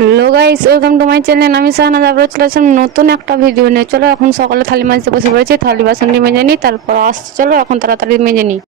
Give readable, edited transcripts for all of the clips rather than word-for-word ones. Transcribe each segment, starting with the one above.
Hello guys, welcome to my channel. আমি শাহনাজ আবরার চলে আসলাম নতুন একটা ভিডিও নিয়ে। চলো এখন সকালে থালি মাজতে বসে পড়েছি, থালি বাসনটি মেজে নিই, তারপর আসছি। চলো এখন তাড়াতাড়ি মেজে নিই।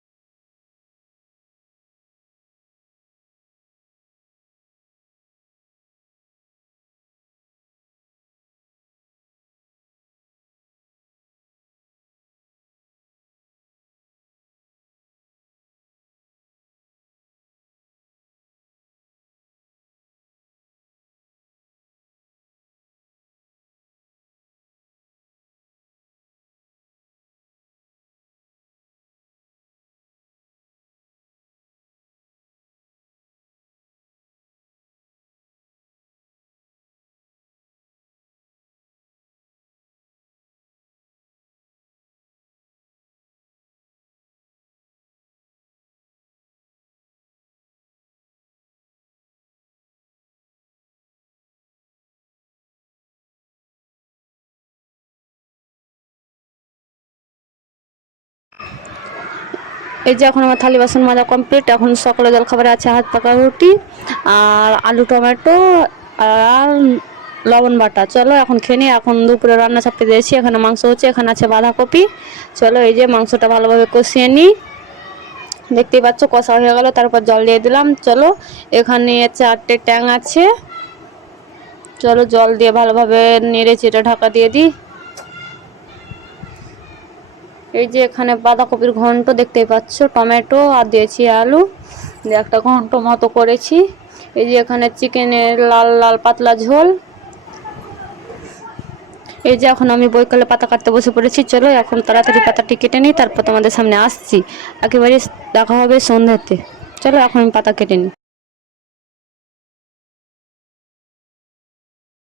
এই যে এখন আমার থালি বাসন মাজা কমপ্লিট। এখন সকালে জলখাবারে আছে হাত পাকা রুটি আর আলু টমেটো আর লবণ বাটা। চলো এখন খেয়ে নিই। এখন দুপুরে রান্না চাপতে দিয়েছি, এখানে মাংস হচ্ছে, এখানে আছে বাঁধাকপি। চলো এই যে মাংসটা ভালোভাবে কষিয়ে নিই। দেখতেই পাচ্ছ কষা হয়ে গেল, তারপর জল দিয়ে দিলাম। চলো এখানে 4টে ট্যাং আছে। চলো জল দিয়ে ভালোভাবে নেড়ে চেড়ে ঢাকা দিয়ে দিই। এই যে এখানে বাঁধাকপির ঘন্ট দেখতেই পাচ্ছ, টমেটো আর দিয়েছি আলু দিয়ে একটা ঘন্ট মতো করেছি। এই যে এখানে চিকেনের লাল লাল পাতলা ঝোল। এই যে এখন আমি বইকালে পাতা কাটতে বসে পড়েছি। চলো এখন তাড়াতাড়ি পাতাটি কেটে নিই, তারপর তোমাদের সামনে আসছি। একেবারে দেখা হবে সন্ধ্যাতে। চলো এখন আমি পাতা কেটে নিই।